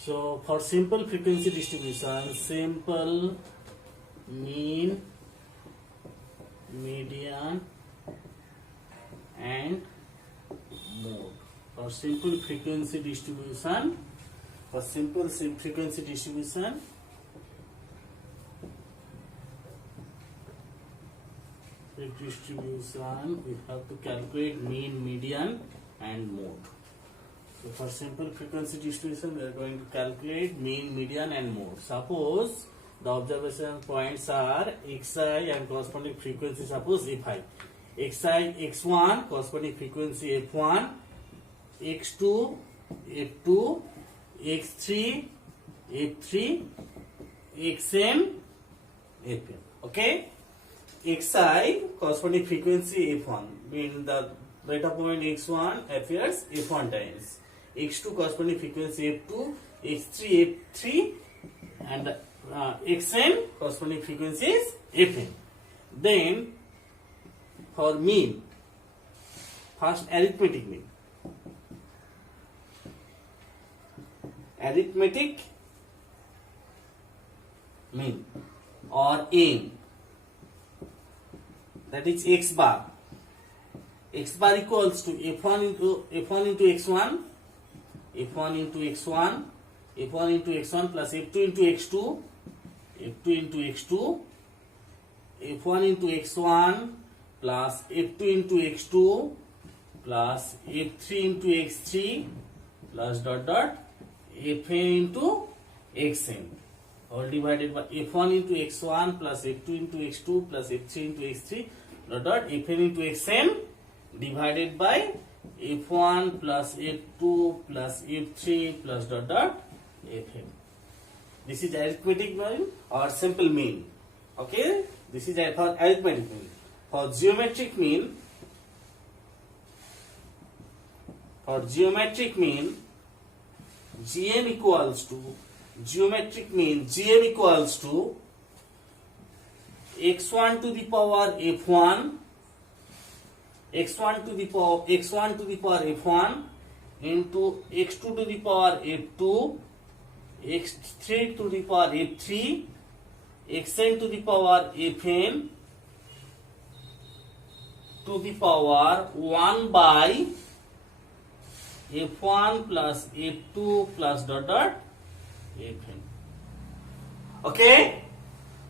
So for simple frequency distribution, simple, mean, median and mode. For simple frequency distribution, we have to calculate mean, median and mode. So for simple frequency distribution, we are going to calculate mean, median and mode. Suppose the observation points are xi and corresponding frequency, suppose fi. xi, x1 corresponding frequency f1, x2, f2, x3, f3, xn, fn. Okay? xi corresponding frequency f1, mean the data point x1 appears f1 times. x2 corresponding frequency f2, x3 f3 and xn corresponding frequency is fn. Then for mean, first arithmetic mean. Arithmetic mean or aim, that is x bar. X bar equals to f1 into x1, f1 into x1, f1 into x1 plus f2 into x2, f2 into x2, f1 into x1 plus f2 into x2 plus f3 into x3 plus dot dot fn into xn, all divided by f1 into x1 plus f2 into x2 plus f3 into x3 dot dot fn into xn divided by f1 plus f2 plus f3 plus dot dot fn. This is arithmetic mean or simple mean. Okay, this is for arithmetic mean. For geometric mean, gm equals to x1 to the power f1, x1 to the power f1 into x2 to the power f2, x3 to the power f3, xn to the power fn to the power 1 by f1 plus f2 plus dot dot fn. Okay,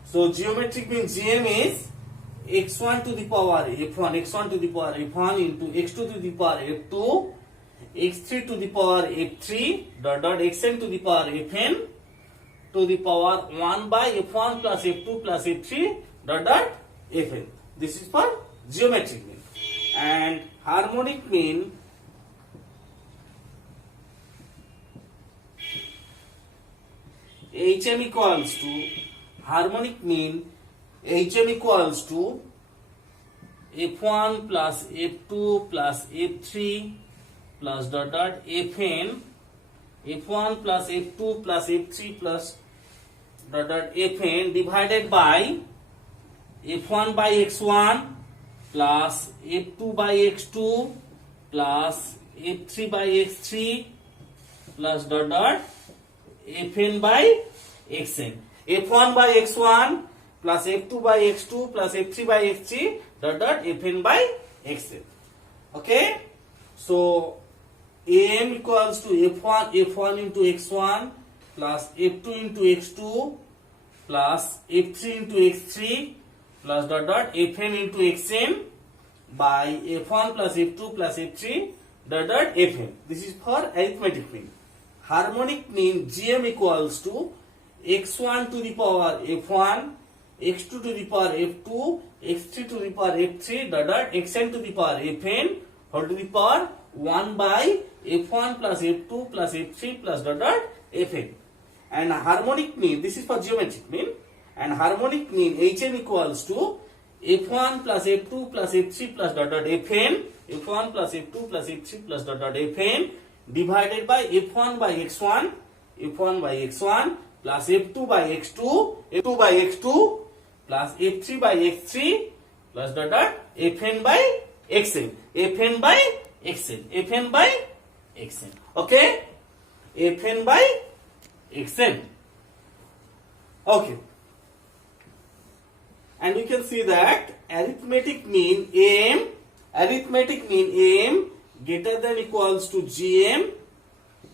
so geometric mean gm is x1 to the power f1 into x2 to the power f2, x3 to the power f3 dot dot xn to the power fn to the power 1 by f1 plus f2 plus f3 dot dot fn. This is for geometric mean. And harmonic mean, hm equals to f1 plus f2 plus f3 plus dot dot fn, f1 plus f2 plus f3 plus dot dot fn divided by f1 by x1 plus f2 by x2 plus f3 by x3 plus dot dot fn by xn. f1 by x1 plus f2 by x2 plus f3 by x3 dot dot fn by xn. Okay, so am equals to f1 into x1 plus f2 into x2 plus f3 into x3 plus dot dot fn into xn by f1 plus f2 plus f3 dot dot fn. This is for arithmetic mean. Harmonic mean gm equals to x1 to the power f1, x2 to the power f2, x3 to the power f3 dot dot xn to the power fn whole to the power 1 by f1 plus f2 plus f3 plus dot dot fn. And harmonic mean, this is for geometric mean, and harmonic mean hm equals to f1 plus f2 plus f3 plus dot dot fn, f1 plus f2 plus f3 plus dot dot fn divided by f1 by x1 plus f2 by x2 plus f3 by x3 plus dot dot fn by xn. Okay, fn by xn. Okay. And you can see that arithmetic mean am greater than equals to gm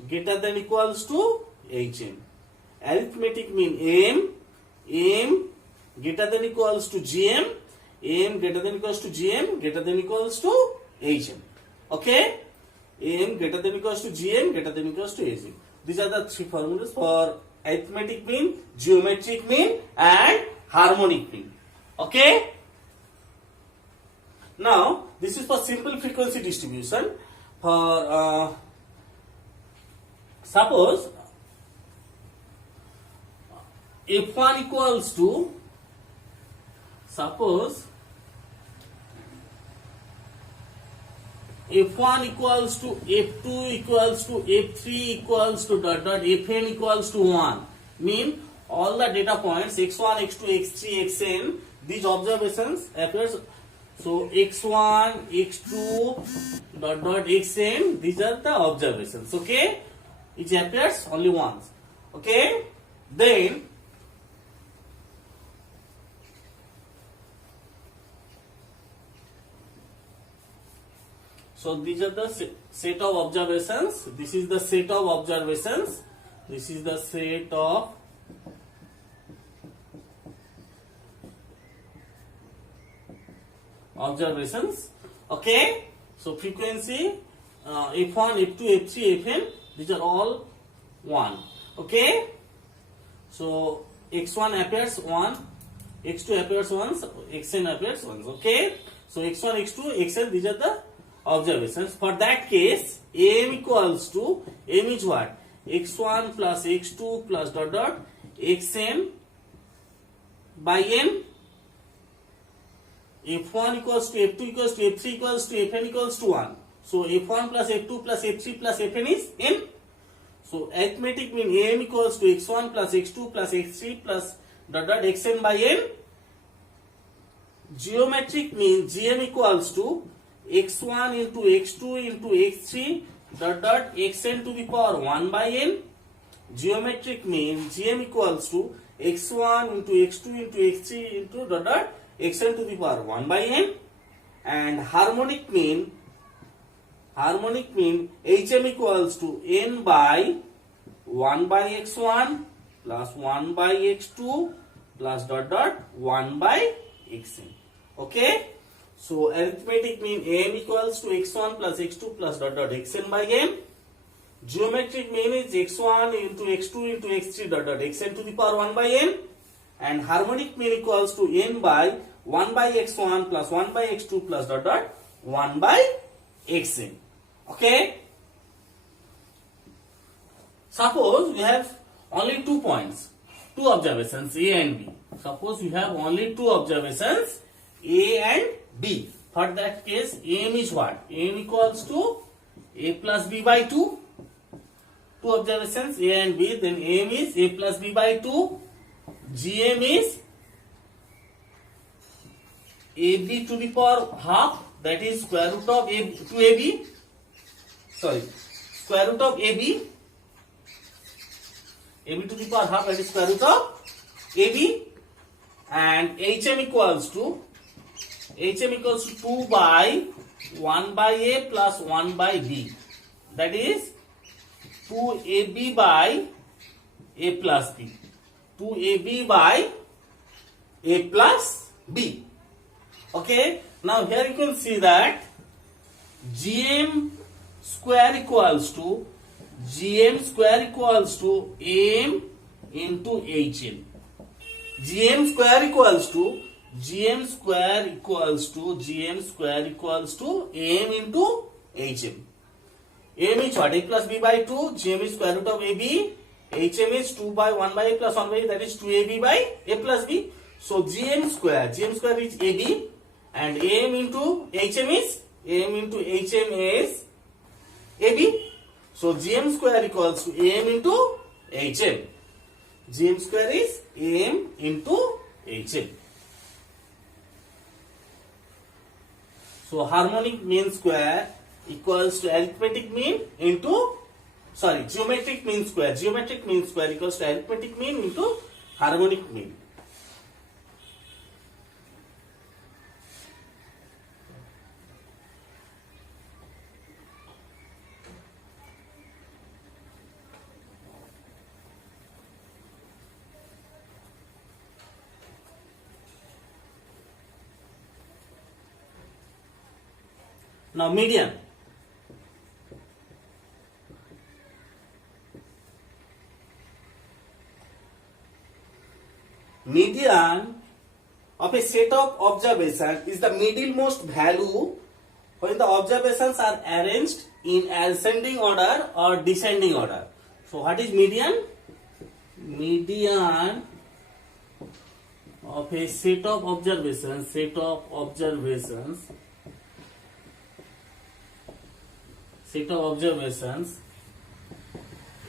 greater than equals to hm. Arithmetic mean am greater than equals to gm, am greater than equals to gm greater than equals to hm. Okay, am greater than equals to gm greater than equals to hm. These are the three formulas for arithmetic mean, geometric mean, and harmonic mean. Okay. Now this is for simple frequency distribution. For suppose f1 equals to, suppose f1 equals to f2 equals to f3 equals to dot dot fn equals to 1, mean all the data points x1 x2 x3 xn, these observations appears. So x1 x2 dot dot xn, these are the observations. Okay, it appears only once. Okay, then so these are the set of observations. This is the set of observations. This is the set of observations. Okay, so frequency f1, f2, f3, fn, these are all 1. Okay, so x1 appears 1, x2 appears once, xn appears once. Okay, so x1, x2, xn, these are the observations. For that case, am equals to, am is what? x1 plus x2 plus dot dot xn by n. f1 equals to f2 equals to f3 equals to fn equals to 1. So f1 plus f2 plus f3 plus fn is n. So arithmetic mean am equals to x1 plus x2 plus x3 plus dot dot xn by n. Geometric mean gm equals to x1 into x2 into x3 dot dot xn to the power 1 by n. Geometric mean gm equals to x1 into x2 into x3 into dot dot xn to the power 1 by n. And harmonic mean hm equals to n by 1 by x1 plus 1 by x2 plus dot dot 1 by xn. Okay, so arithmetic mean am equals to x1 plus x2 plus dot dot xn by n. Geometric mean is x1 into x2 into x3 dot dot xn to the power 1 by n. And harmonic mean equals to n by 1 by x1 plus 1 by x2 plus dot dot 1 by xn. Okay, suppose we have only 2 points, 2 observations a and b. Suppose we have only 2 observations a and b. For that case, am is what? Am equals to a plus b by 2. 2 observations a and b, then am is a plus b by 2. Gm is ab to the power half, that is square root of a to ab. Sorry, square root of ab to the power half, that is square root of ab. And hm equals to 2 by 1 by a plus 1 by b, that is 2ab by a plus b, 2ab by a plus b. Okay, now here you can see that gm square equals to am into hm. gm square equals to am into hm. am is what? A plus b by 2, gm is square root of ab, hm is 2 by 1 by a plus 1 by a, that is 2ab by a plus b. So gm square is ab, and am into hm is ab. So gm square equals to am into hm. Gm square is am into hm. So harmonic mean square equals to arithmetic mean into sorry, geometric mean square. Geometric mean square equals to arithmetic mean into harmonic mean. Now median. Median of a set of observation is the middlemost value when the observations are arranged in ascending order or descending order. So what is median? Median of a set of observations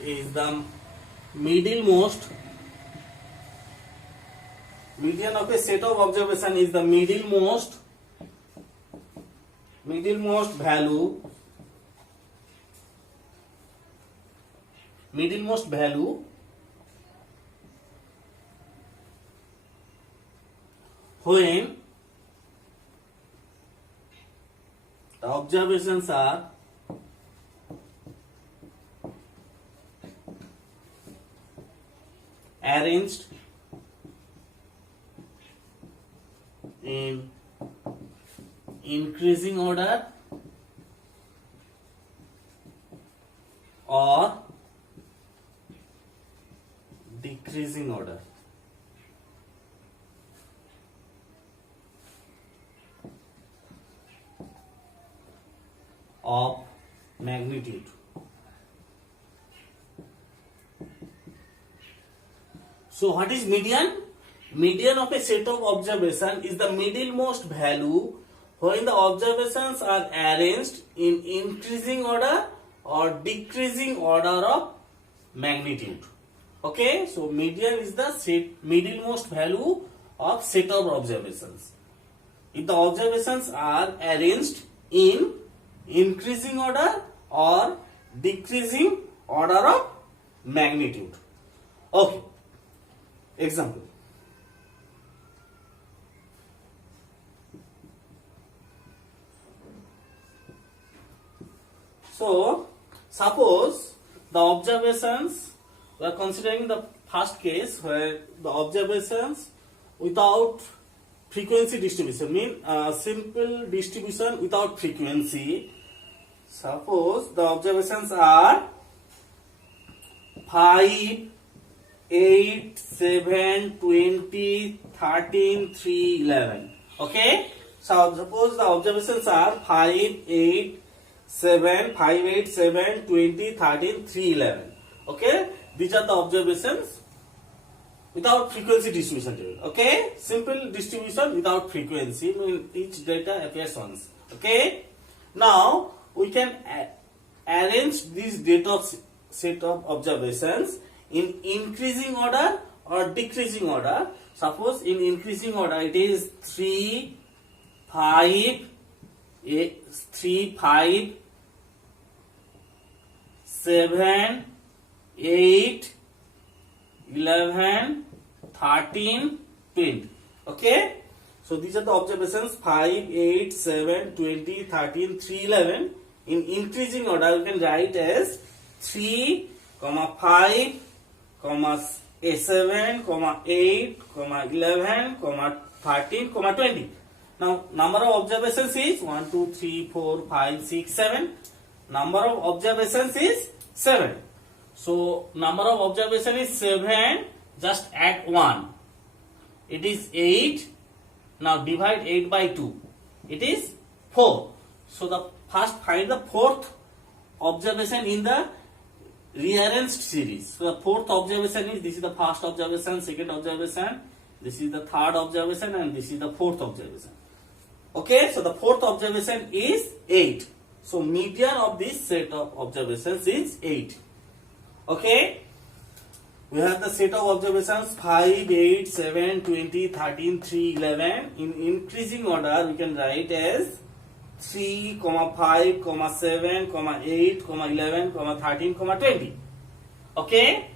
is the middlemost. Median of a set of observation is the middlemost value when the observations are arranged in increasing order or decreasing order. Of magnitude. So what is median? Median of a set of observation is the middlemost value when the observations are arranged in increasing order or decreasing order of magnitude. Okay, so median is the middlemost value of set of observations. If the observations are arranged in increasing order or decreasing order of magnitude. Okay, example. So, suppose the observations, we are considering the first case where the observations without frequency distribution, mean simple distribution without frequency. Suppose the observations are 5, 8, 7, 20, 13, 3, 11. Okay? So suppose the observations are 5, 8, 7, 5, 8, 7, 20, 13, 3, 11. Okay? These are the observations without frequency distribution. Okay? Simple distribution without frequency. Mean each data appears once. Okay? Now, we can arrange these data set of observations in increasing order or decreasing order. Suppose in increasing order it is 3, 5, 7, 8, 11, 13, 20. Okay? So these are the observations 5, 8, 7, 20, 13, 3, 11. In increasing order you can write as 3, 5, 7, 8, 11, 13, 20. Now number of observations is 1, 2, 3, 4, 5, 6, 7. Number of observations is 7. So number of observation is 7, just add 1. It is 8. Now divide 8 by 2. It is 4. So first find the fourth observation in the rearranged series. So the fourth observation is, this is the first observation, second observation, this is the third observation, and this is the fourth observation. Okay, so the fourth observation is 8. So median of this set of observations is 8. Okay, we have the set of observations 5, 8, 7, 20, 13, 3, 11. In increasing order we can write as 3, 5, 7, 8, 11, 13, 20. Okay.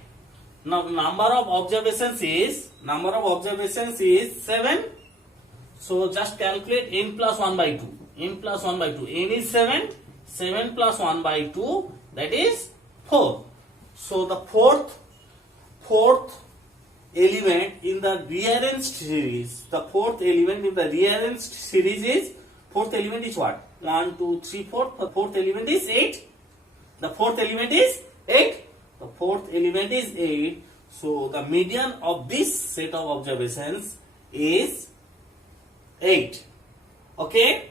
Now number of observations is 7. So just calculate n plus 1 by 2. N plus 1 by 2. N is 7. 7 plus 1 by 2, that is 4. So the fourth element in the rearranged series. The fourth element in the rearranged series is, fourth element is what? 1, 2, 3, 4. The fourth element is 8. The fourth element is 8. The fourth element is 8. So the median of this set of observations is 8. Okay.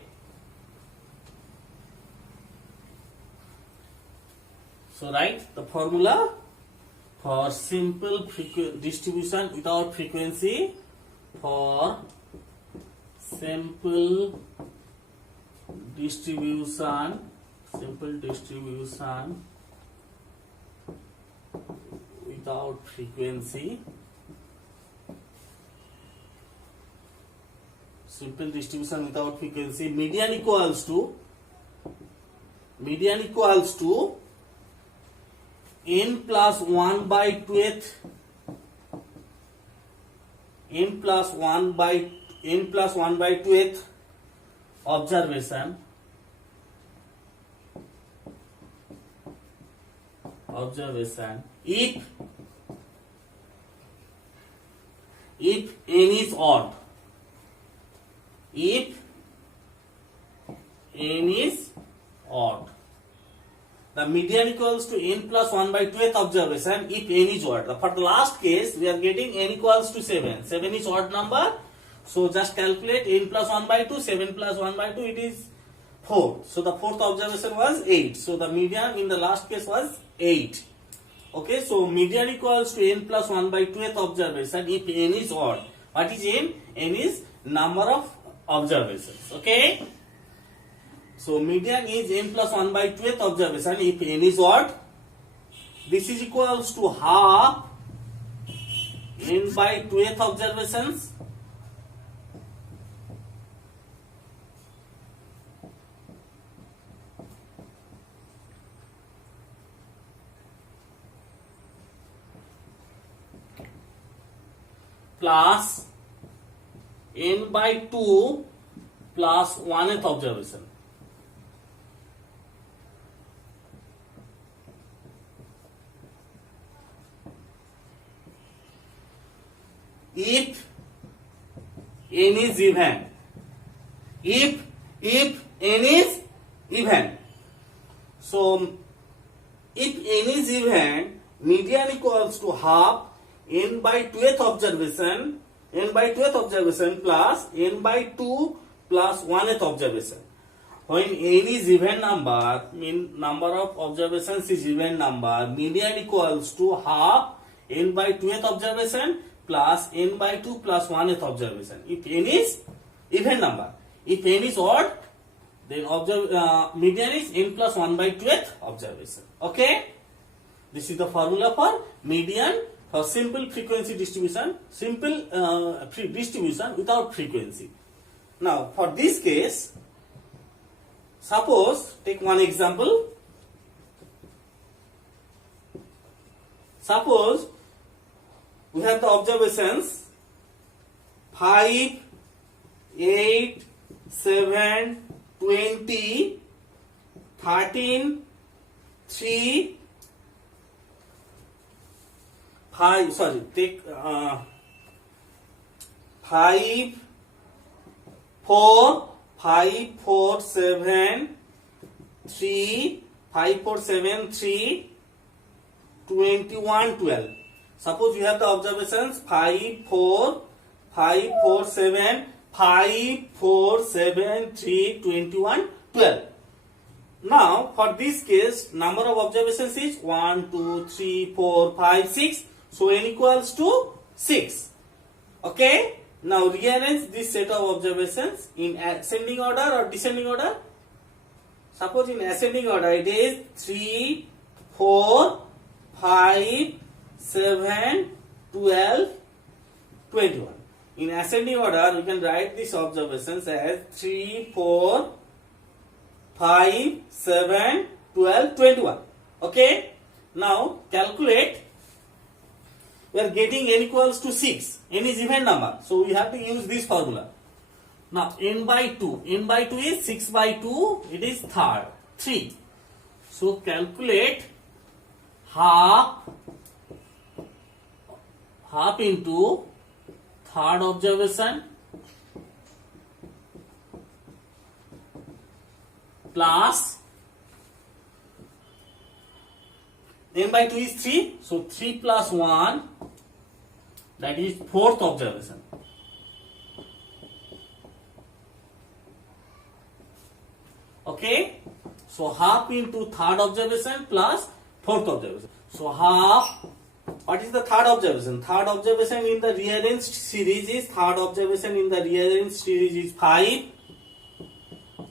So write the formula for simple distribution without frequency. For simple distribution without frequency. Simple distribution without frequency. Median equals to n plus 1 by 2th observation if n is odd. If n is odd, the median equals to n plus 1 by 2th observation if n is odd. For the last case, we are getting n equals to 7. 7 is odd number. So just calculate n plus 1 by 2. 7 plus 1 by 2, it is 4. So the fourth observation was 8. So the median in the last case was 8. Okay, so median equals to n plus 1 by 2th observation if n is odd. What is n? N is number of observations. Okay. So median is n plus 1 by 2th observation if n is odd. This is equals to half n by 2th observations plus n by 2 plus 1th observation. If n is even, if n is even, so if n is even, median equals to half n by 2th observation plus n by 2 plus 1th observation. When n is even number, mean number of observations is even number, median equals to half n by 2th observation plus n by 2 plus 1th observation. If n is even number, if n is odd, then median is n plus 1 by 2th observation. Okay, this is the formula for median for simple frequency distribution, distribution without frequency. Now for this case, suppose take one example. Suppose we have the observations 5, 8, 7, 20, 13, 3, 5, sorry, take 5, 4, 7, 3, 21, 12. Suppose you have the observations 5, 4, 7, 3, 21, 12. Now for this case, number of observations is 1, 2, 3, 4, 5, 6. So n equals to 6. Okay. Now rearrange this set of observations in ascending order or descending order. Suppose in ascending order it is 3, 4, 5, 7, 12, 21. In ascending order, we can write these observations as 3, 4, 5, 7, 12, 21. Okay. Now calculate. We are getting n equals to 6. N is even number. So we have to use this formula. Now n by 2. N by 2 is 6 by 2. It is 3. So calculate half into third observation plus n by 2 is 3. So 3 plus 1, that is fourth observation. Okay. So half into third observation plus fourth observation. So half. What is the third observation? Third observation in the rearranged series is 5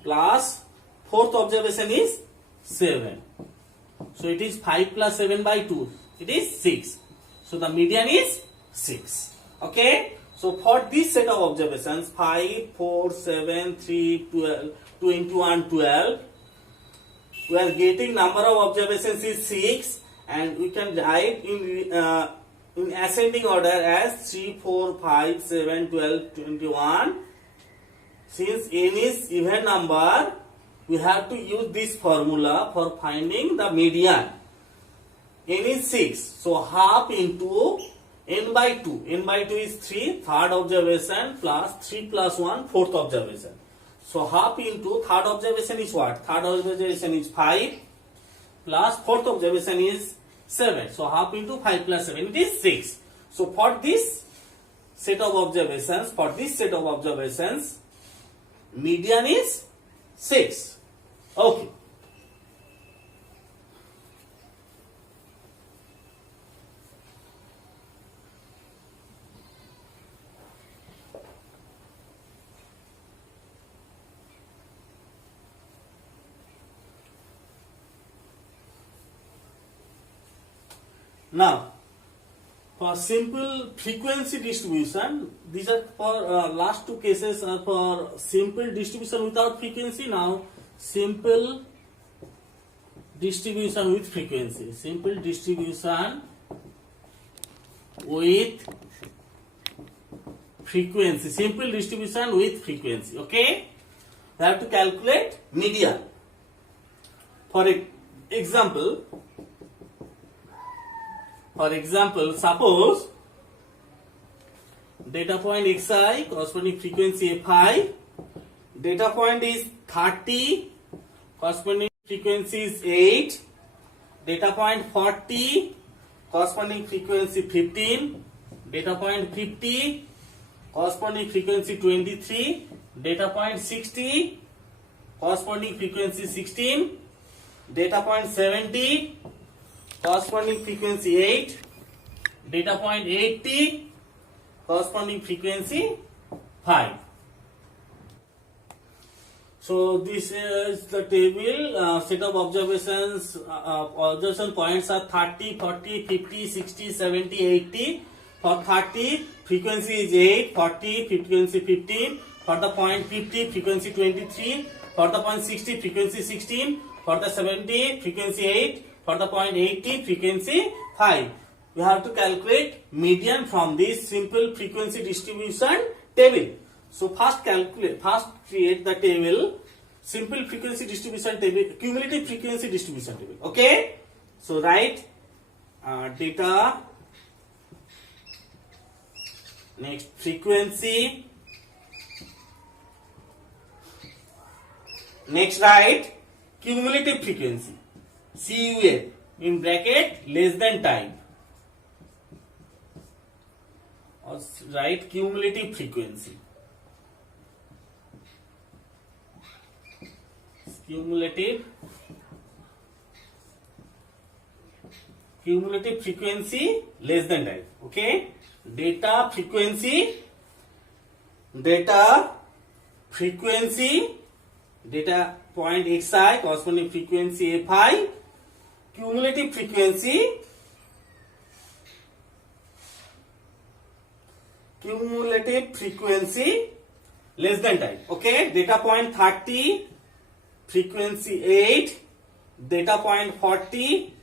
plus fourth observation is 7. So it is 5 plus 7 by 2. It is 6. So the median is 6. Okay. So for this set of observations 5, 4, 7, 3, 12, 2 into 1, 12. We are getting number of observations is 6. And we can write in ascending order as 3, 4, 5, 7, 12, 21. Since n is even number, we have to use this formula for finding the median. N is 6. So half into n by 2. N by 2 is 3, third observation plus 3 plus 1, fourth observation. So half into third observation is what? Third observation is 5 plus fourth observation is 7. So half into 5 plus 7, it is 6. So for this set of observations, median is 6. Okay. Now, for simple frequency distribution, these are for last two cases are for simple distribution without frequency. Now, simple distribution with frequency. Simple distribution with frequency. Simple distribution with frequency. Okay? We have to calculate median. For example, suppose data point xi corresponding frequency fi, data point is 30, corresponding frequency is 8, data point 40, corresponding frequency 15, data point 50, corresponding frequency 23, data point 60, corresponding frequency 16, data point 70, corresponding frequency 8, data point 80, corresponding frequency 5. So this is the table. Set of observations. Observation points are 30, 40, 50, 60, 70, 80. For 30, frequency is 8, 40, frequency 15. For the point 50, frequency 23. For the point 60, frequency 16. For the 70, frequency 8. For the point 80, frequency 5. We have to calculate median from this simple frequency distribution table. So first create the table, simple frequency distribution table, cumulative frequency distribution table. Okay. So write data, next frequency, next write cumulative frequency, CUF in bracket less than type. Or write cumulative frequency. Cumulative frequency less than type. Okay. Data frequency, data point xi corresponding frequency fi, cumulative frequency less than type. Okay. Data point 30, frequency 8, data point 40,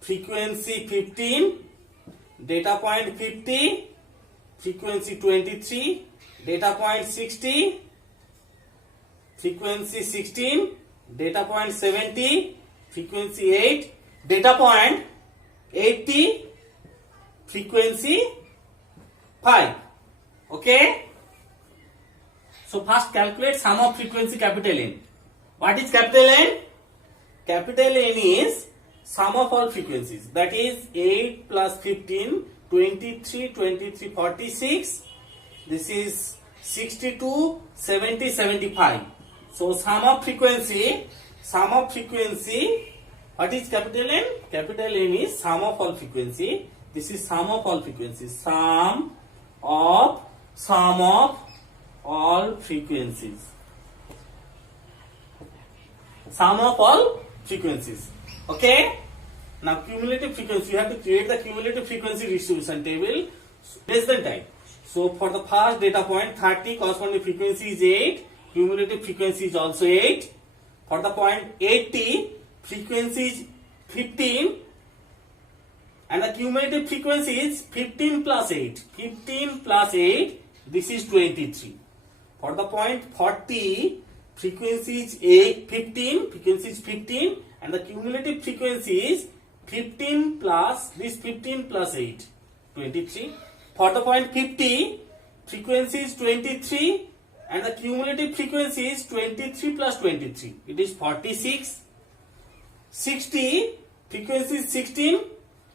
frequency 15, data point 50, frequency 23, data point 60, frequency 16, data point 70, frequency 8, data point 80, frequency 5. Okay? So first calculate sum of frequency capital N. What is capital N? Capital N is sum of all frequencies. That is 8 plus 15, 23, 23, 46. This is 62, 70, 75. So sum of frequency, what is capital N? Capital N is sum of all frequency. This is sum of all frequencies. Sum of all frequencies. Sum of all frequencies. Okay? Now cumulative frequency, you have to create the cumulative frequency distribution table. Less than type. So for the first data point 30, corresponding frequency is 8. Cumulative frequency is also 8. For the point 80, frequency is 15. And the cumulative frequency is 15 plus 8. 15 plus 8, this is 23. For the point 40, frequency is 15, and the cumulative frequency is 15 plus 8, 23. For the point 50, frequency is 23, and the cumulative frequency is 23 plus 23. It is 46. 60, frequency is 16,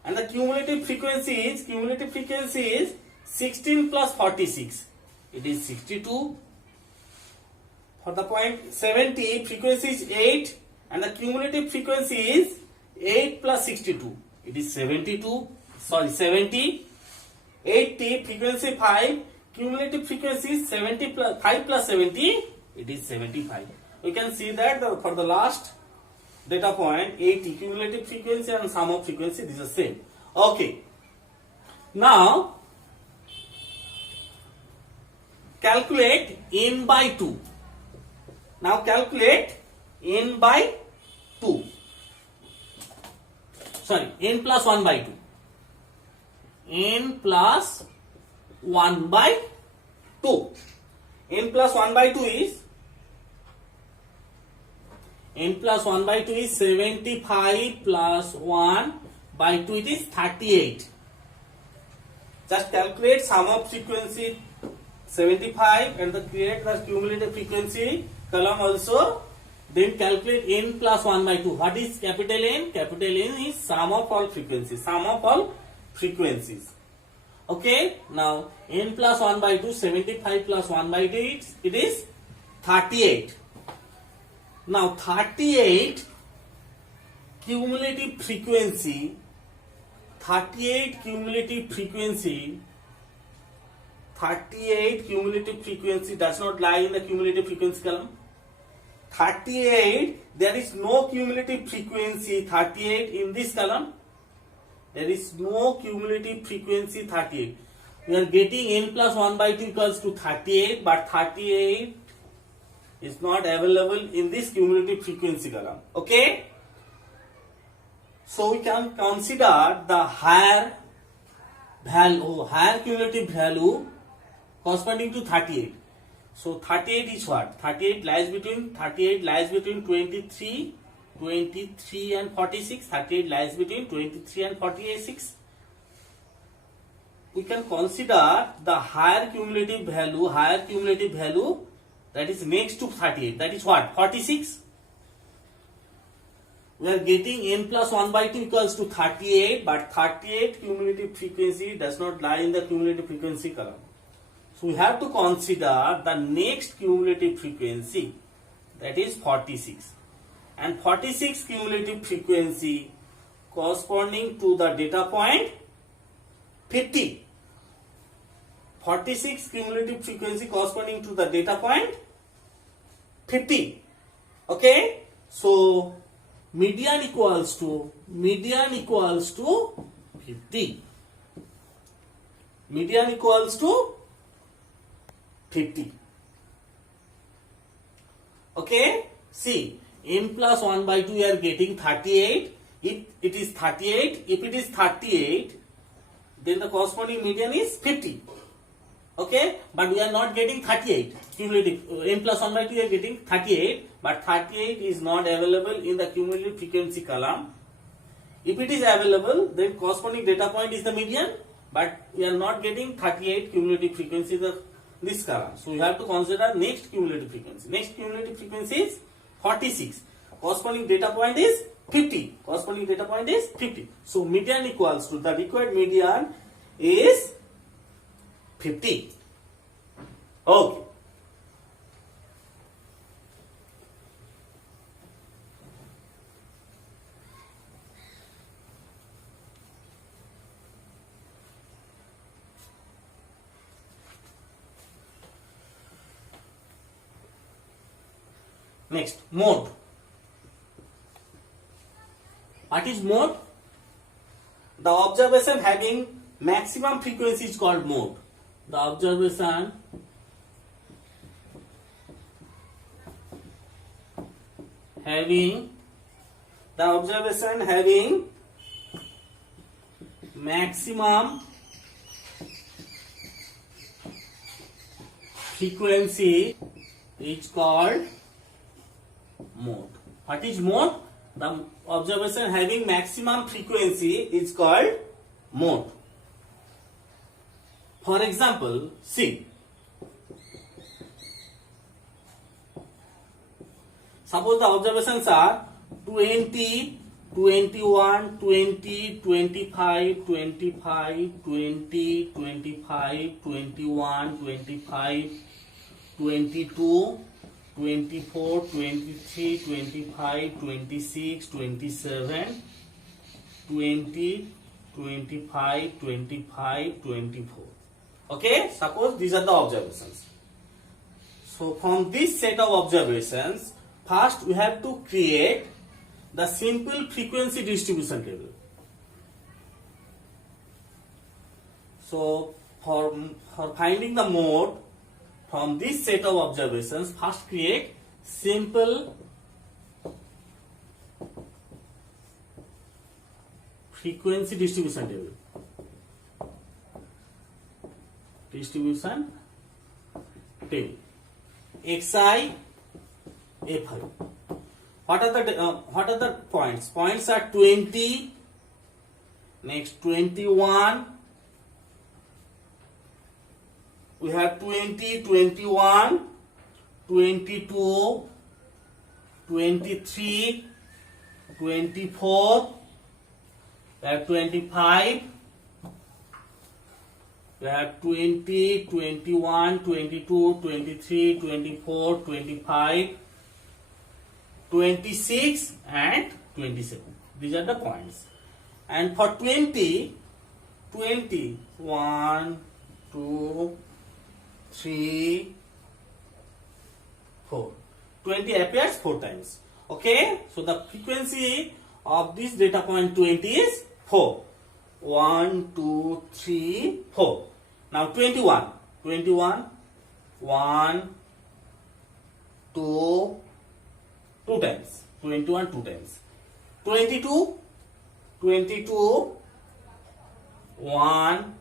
and the cumulative frequency is 16 plus 46. It is 62. For the point 70, frequency is 8, and the cumulative frequency is 8 plus 62. It is 70. 80, frequency 5, cumulative frequency is 5 plus 70. It is 75. We can see that for the last data point 80, cumulative frequency and sum of frequency is the same. Okay. Now calculate n by 2. Now calculate n by 2. Sorry, n plus 1 by 2. N plus 1 by 2. N plus 1 by 2 is 75 plus 1 by 2, it is 38. Just calculate sum of frequency 75 and create the cumulative frequency column also. Then calculate n plus 1 by 2. What is capital N? Capital N is sum of all frequencies. Okay. Now n plus 1 by 2, 75 plus 1 by 2, it is 38. Now 38 cumulative frequency. 38 cumulative frequency does not lie in the cumulative frequency column. 38, there is no cumulative frequency 38 in this column. There is no cumulative frequency 38. We are getting n plus 1 by 2 equals to 38, but 38 is not available in this cumulative frequency column. Okay? So we can consider the higher cumulative value corresponding to 38. So 38 is what? 38 lies between 23 and 46. 38 lies between 23 and 46. We can consider the higher cumulative value that is next to 38. That is what? 46. We are getting n plus 1 by 2 equals to 38, but 38 cumulative frequency does not lie in the cumulative frequency column. So we have to consider the next cumulative frequency, that is 46. And 46 cumulative frequency corresponding to the data point 50. 46 cumulative frequency corresponding to the data point 50. Okay? So median equals to 50. Median equals to 50. Okay? See, n plus 1 by 2 we are getting 38. If it is 38, then the corresponding median is 50. Okay, but we are not getting 38 cumulative. N plus 1 by 2 we are getting 38, but 38 is not available in the cumulative frequency column. If it is available, then corresponding data point is the median, but we are not getting 38 cumulative frequency in this column. So we have to consider next cumulative frequency. Next cumulative frequency is 46. Corresponding data point is 50. Corresponding data point is 50. So median equals to, the required median is 50. Okay. Next, mode. What is mode? The observation having maximum frequency is called mode. The observation having maximum frequency is called mode. What is mode? The observation having maximum frequency is called mode. For example, see, suppose the observations are 20, 21, 20, 25, 25, 20, 25, 21, 25, 22, 24, 23, 25, 26, 27, 20, 25, 25, 24. Okay, suppose these are the observations. So from this set of observations, first we have to create the simple frequency distribution table. So for finding the mode from this set of observations, first create simple frequency distribution table. Xi, Fi. What are the points? Points are 20, next 21. We have 20, 21, 22, 23, 24. We have 25. We have 20, 21, 22, 23, 24, 25, 26 and 27. These are the points. And for 20, 1, 2, 3, 4. 20 appears 4 times. Okay, so the frequency of this data point 20 is 4. 1, 2, 3, 4. Now 21. 1, 2 times. 21 2 times. 22, 1,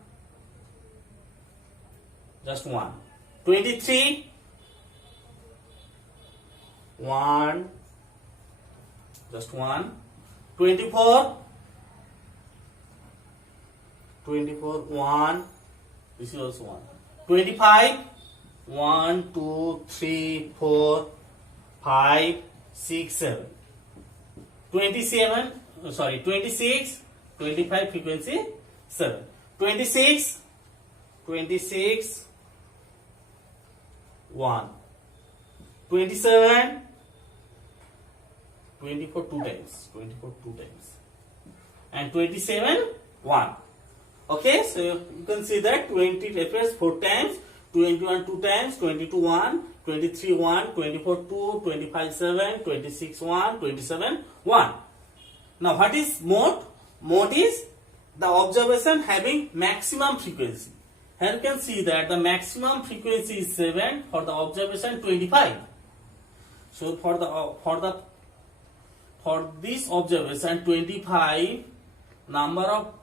just 1. 23, 1, just 1. 24, 1. This is also 1. 25, 1, 2, 3, 4, 5, 6, 7. 26, 25 frequency 7. 26, 1. 27, 24 2 times. And 27, 1. Okay, so you can see that 20 appears 4 times, 21 2 times, 22 1, 23 1, 24 2, 25 7, 26 1, 27 1. Now what is mode? Mode is the observation having maximum frequency. Here you can see that the maximum frequency is 7, for the observation 25. So for the for this observation 25, number of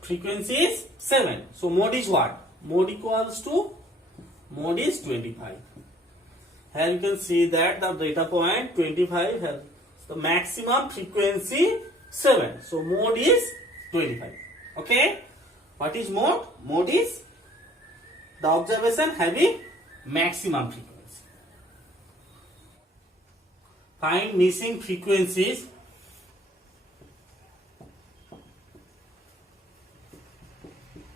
frequency is 7. So mode is what? Mode equals to mode is 25. Here you can see that the data point 25 has the maximum frequency 7. So mode is 25. Okay. What is mode? Mode is the observation having maximum frequency. Find missing frequencies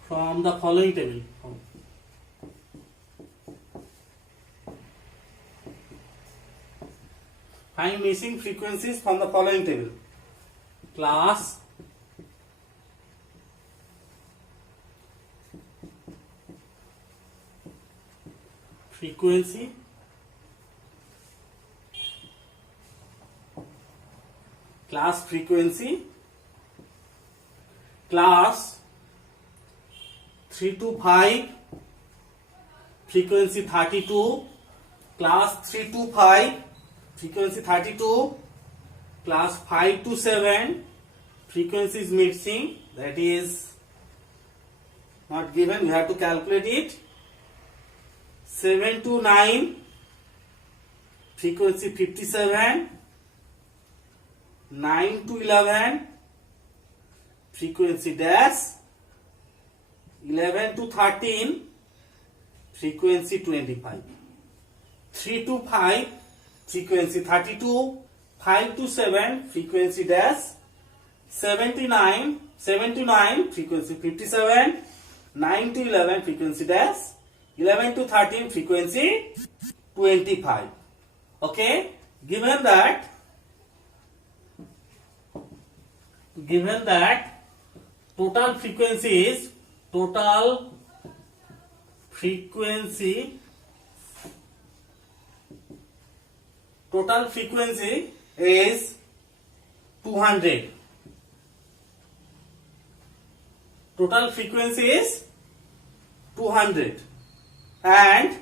from the following table. Find missing frequencies from the following table. Class, frequency, class frequency, class 3 to 5, frequency 32, class 3 to 5, frequency 32, class 5 to 7, frequency is missing, that is not given, you have to calculate it. 7 to 9, frequency 57, 9 to 11, frequency dash, 11 to 13, frequency 25, 3 to 5, frequency 32, 5 to 7, frequency dash, 7 to 9, frequency 57, 9 to 11, frequency dash, 11 to 13, frequency 25. Okay, given that total frequency is total frequency is 200. Total frequency is 200 and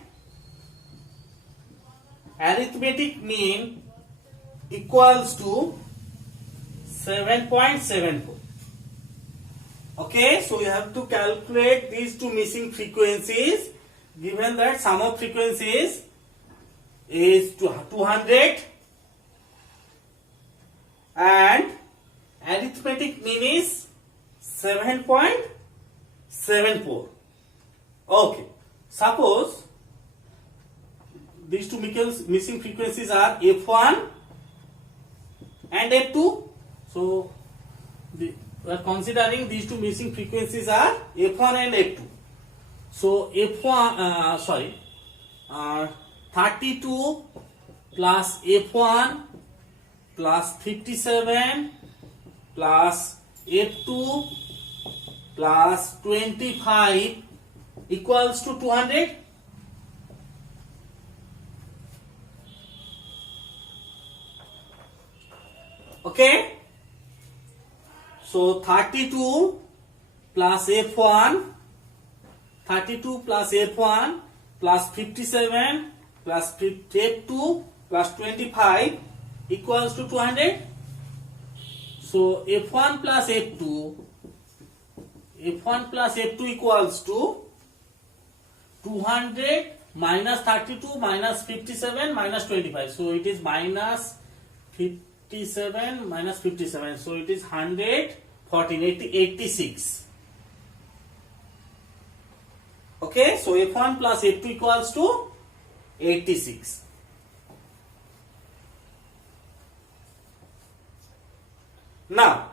arithmetic mean equals to 7.74. Okay, so you have to calculate these two missing frequencies given that sum of frequencies is 200 and arithmetic mean is 7.74. Okay, suppose these two missing frequencies are F1 and F2. So we are considering these two missing frequencies are F1 and F2. So F1 32 plus F1 plus 57 plus F2 plus 25 equals to 200. Okay, so 32 plus F1 plus 57 plus F2 plus 25 equals to 200. So F1 plus F2 equals to 200 minus 32 minus 57 minus 25. So it is minus 57 minus 57. So it is 114, 86. Okay, so F1 plus F2 equals to 86. Now,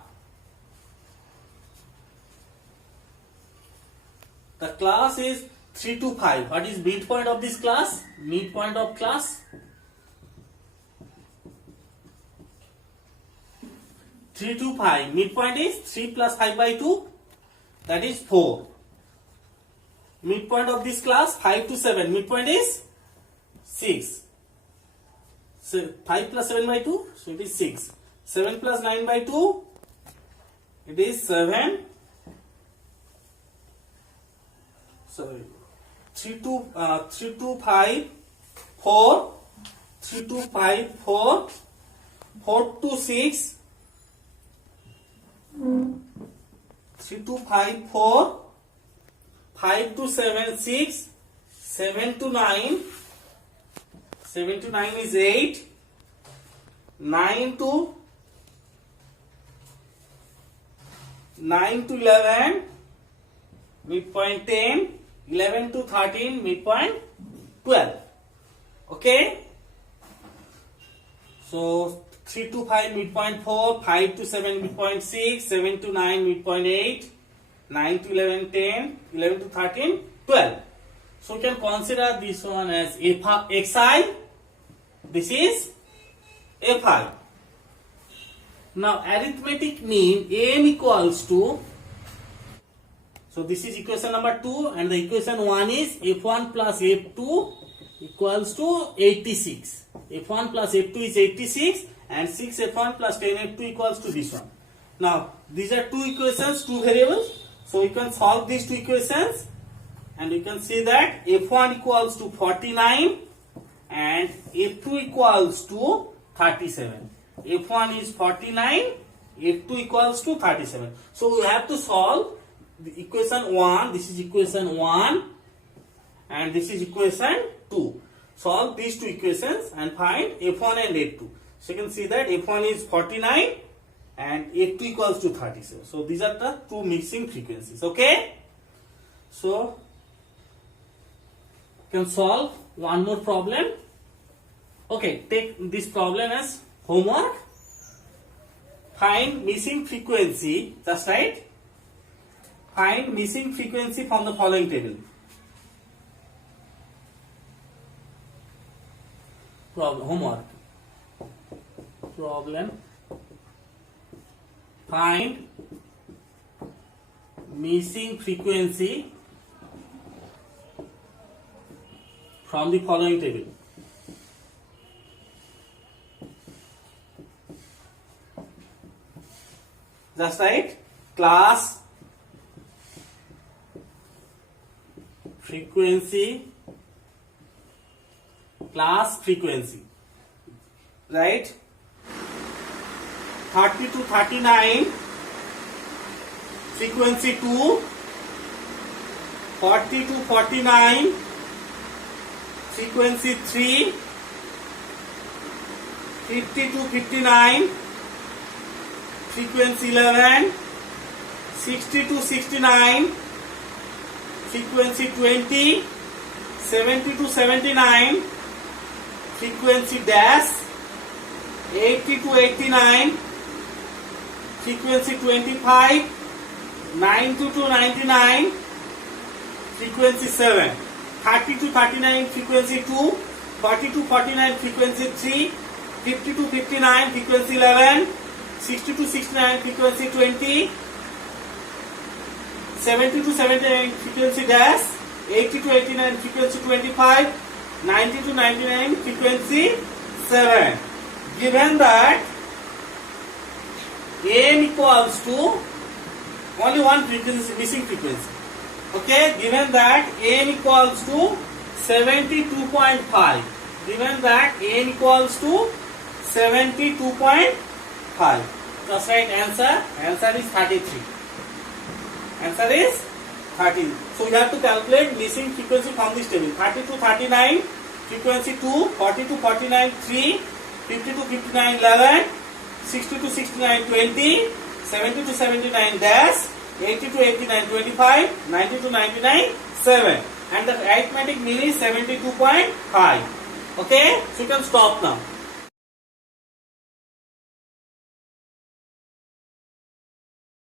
the class is 3 to 5. What is midpoint of this class? Midpoint of class 3 to 5. Midpoint is 3 plus 5 by 2. That is 4. Midpoint of this class 5 to 7. Midpoint is 6. So 5 plus 7 by 2. So it is 6. 7 plus 9 by 2. It is 7. Sorry. 3 to 5 4. 3 to 5 4. 4 to 6, 3 to 5, 4, 5 to 7, 6, 7 to 9, 7 to 9 is 8, 9 to 11, midpoint 10, 11 to 13, midpoint 12. Okay? So 3 to 5, midpoint 4, 5 to 7, midpoint 6, 7 to 9, midpoint 8, 9 to 11, 10, 11 to 13, 12. So we can consider this one as xi, this is fi. Now arithmetic mean m equals to, so this is equation number 2 and the equation 1 is f1 plus f2 equals to 86. f1 plus f2 is 86 and 6f1 plus 10f2 equals to this one. Now these are two equations, two variables. So we can solve these two equations and we can see that f1 equals to 49 and f2 equals to 37. f1 is 49, f2 equals to 37. So we have to solve the equation 1, this is equation 1 and this is equation 2. Solve these two equations and find f1 and f2. So you can see that f1 is 49 and f2 equals to 37. So these are the two mixing frequencies. Okay? So you can solve one more problem. Okay, take this problem as homework. Find missing frequency, just right? Find missing frequency from the following table. Problem, homework. Problem. Find missing frequency from the following table. Just right? Class, frequency, class frequency, right? 30 to 39, frequency 2, 40 to 49, frequency 3, 50 to 59, frequency 11, 60 to 69, frequency 20, 70 to 79, frequency dash, 80 to 89, frequency 25, 90 to 99, frequency 7, 30 to 39, frequency 2, 40 to 49, frequency 3, 50 to 59, frequency 11, 60 to 69, frequency 20, 70 to 79, frequency dash, 80 to 89, frequency 25, 90 to 99, frequency 7. Given that m equals to only one frequency, missing frequency. Okay, given that m equals to 72.5. Given that m equals to 72.5. Just right answer. Answer is 33. Answer is 30. So we have to calculate missing frequency from this table. 30 to 39, frequency 2, 40 to 49, 3, 50 to 59, 11, 60 to 69, 20, 70 to 79, dash, 80 to 89, 25, 90 to 99, 7. And the arithmetic mean is 72.5. Okay? So you can stop now.